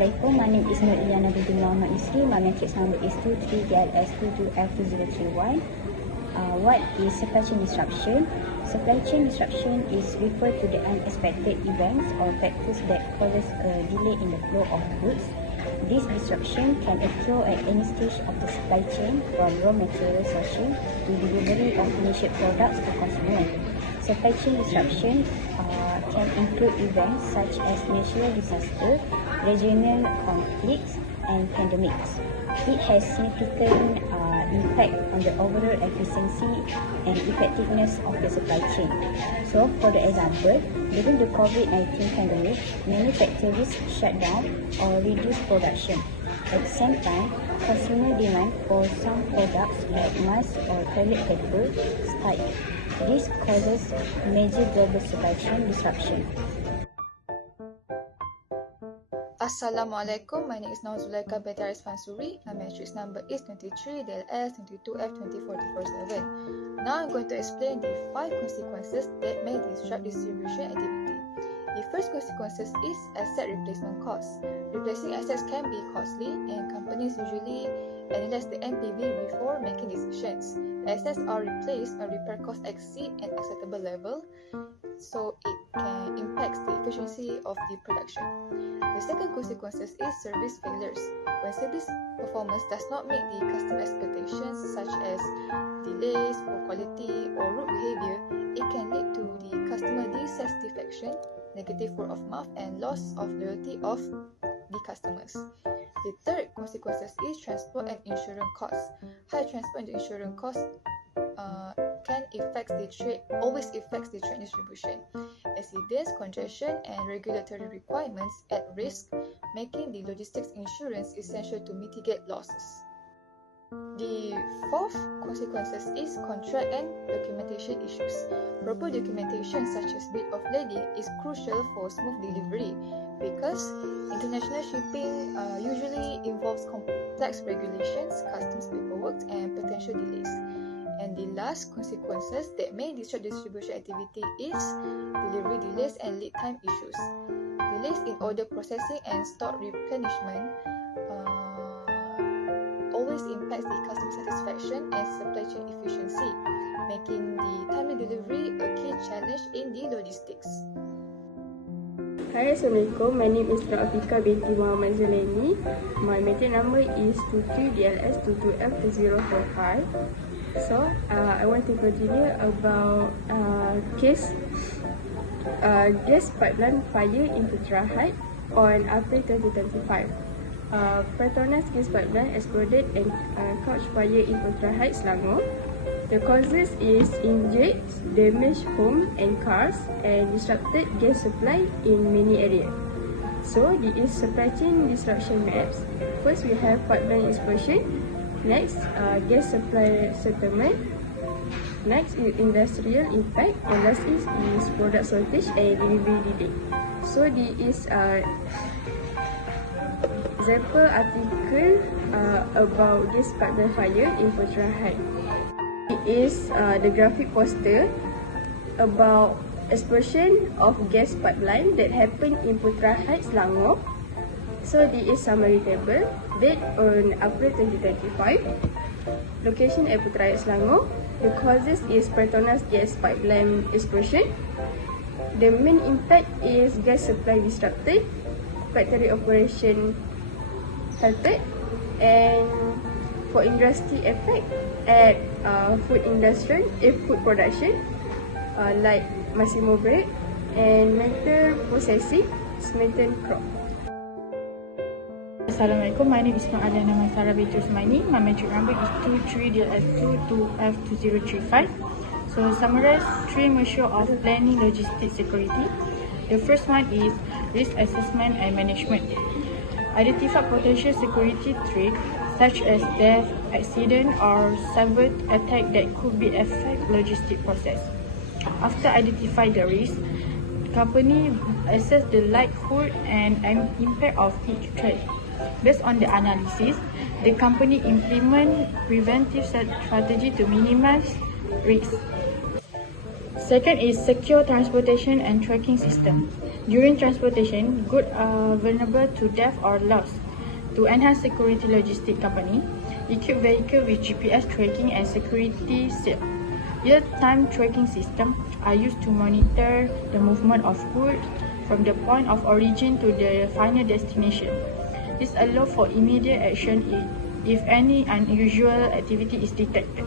Assalamualaikum, my name is Nur Iliana binti Muhammad Isri. My matrix number is 23DLS22F203Y. What is supply chain disruption? Supply chain disruption is referred to the unexpected events or factors that causes a delay in the flow of goods. This disruption can occur at any stage of the supply chain, from raw material sourcing to delivery of finished products to consumers. Supply chain disruption can include events such as natural disaster, regional conflicts, and pandemics. It has significant impact on the overall efficiency and effectiveness of the supply chain. So, for the example, during the COVID-19 pandemic, many factories shut down or reduced production. At the same time, consumer demand for some products like masks or toilet paper spiked. This causes major global supply chain disruption. Assalamualaikum, my name is Nazulaika binti Fansuri. My matrix number is 23DLS22F20447. Now I'm going to explain the 5 consequences that may disrupt distribution activity. The first consequences is asset replacement costs. Replacing assets can be costly, and companies usually analyze the NPV before making decisions. Assets are replaced when repair costs exceed an acceptable level, so it can impact the efficiency of the production. The second consequences is service failures. When service performance does not meet the customer expectations, such as delays, poor quality, or rude behavior, it can lead to the customer dissatisfaction, negative word of mouth, and loss of loyalty of the customers. The third consequences is transport and insurance costs. High transport and insurance costs always affects the trade distribution. Accidents, congestion, and regulatory requirements at risk, making the logistics insurance essential to mitigate losses. The fourth consequences is contract and documentation issues. Proper documentation such as bill of lading is crucial for smooth delivery because international shipping usually involves complex regulations, customs paperwork, and potential delays. And the last consequences that may disrupt distribution activity is delivery delays and lead time issues. Delays in order processing and stock replenishment always impacts the customer satisfaction and supply chain efficiency, making the timely delivery a key challenge in the logistics. Hai, Assalamualaikum. My name is Afika binti Muhammad Zulaini. My matrix number is 23DLS22F2045. So, I want to continue about gas pipeline fire in Putra Heights on April 2025. Petronas gas pipeline exploded and caught fire in Putra Heights, Selangor. The causes is injured, damaged homes and cars, and disrupted gas supply in many areas. So, this is supply chain disruption maps. First, we have pipeline explosion. Next, gas supply settlement. Next is industrial impact. And last is product shortage and delivery delay. So, this is example article about gas pipeline fire in Putra Heights. It is the graphic poster about explosion of gas pipeline that happened in Putra Heights, Selangor. So, this is summary table. Date on April 2025. Location at Putra Heights, Selangor. The causes is Petronas gas pipeline explosion. The main impact is gas supply disrupted, factory operation halted, and for industry effect at food industry, food production like Massimo bread and metal processing, smelting crop. Assalamualaikum, my name is Aliana Maisara binti Usmaini. My matrix number is 23DLS22F2035. So, summarize 3 measures of planning logistics security. The first one is risk assessment and management. Identify potential security threats such as death, accident, or cyber attack that could be affect logistic process. After identify the risk, the company assess the likelihood and impact of each threat. Based on the analysis, the company implement preventive strategy to minimize risk. Second is secure transportation and tracking system. During transportation, goods are vulnerable to theft or loss. To enhance security, logistic company equip vehicle with GPS tracking and security seal. Real-time tracking systems are used to monitor the movement of goods from the point of origin to the final destination. This allows for immediate action if any unusual activity is detected.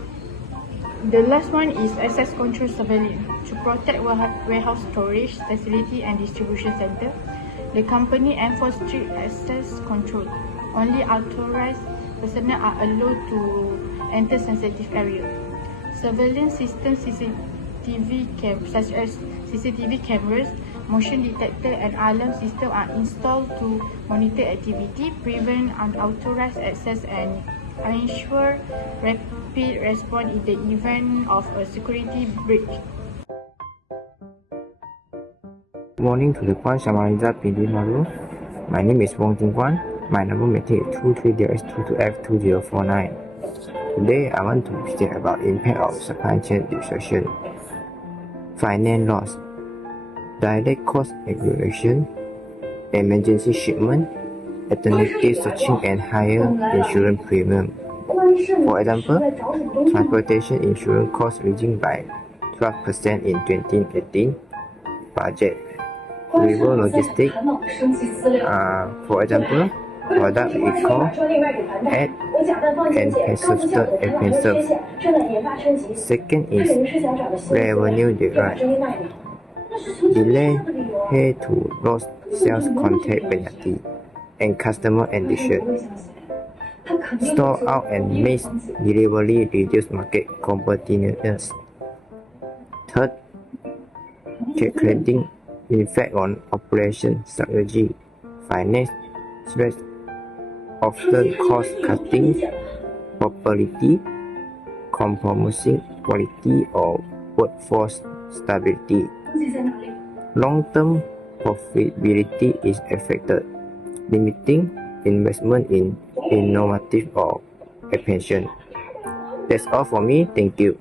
The last one is access control surveillance. To protect warehouse storage facility and distribution center, the company enforce strict access control. Only authorized personnel are allowed to enter sensitive area. Surveillance systems such as CCTV cameras, motion detector and alarm system are installed to monitor activity, prevent unauthorized access and ensure rapid response in the event of a security breach. Good morning to the Kwan Samariza Pindui Maru. My name is Wong Jing Kwan. My number matrix is 230S22F2049. Today I want to share about impact of supply chain disruption, finance loss, direct cost aggravation, emergency shipment, alternative searching and higher insurance premium. For example, transportation insurance cost reducing by 12% in 2018. Budget. River logistics. For example, product recall, ad and expensive. Second is revenue derived. Delay head to lost sales contact penalty and customer addition. Store out and miss delivery reduce market competitiveness. Third, calculating effect on operation strategy. Finance stress often cost cutting, property, compromising quality or workforce stability. Long-term profitability is affected, limiting investment in innovative or expansion. That's all for me. Thank you.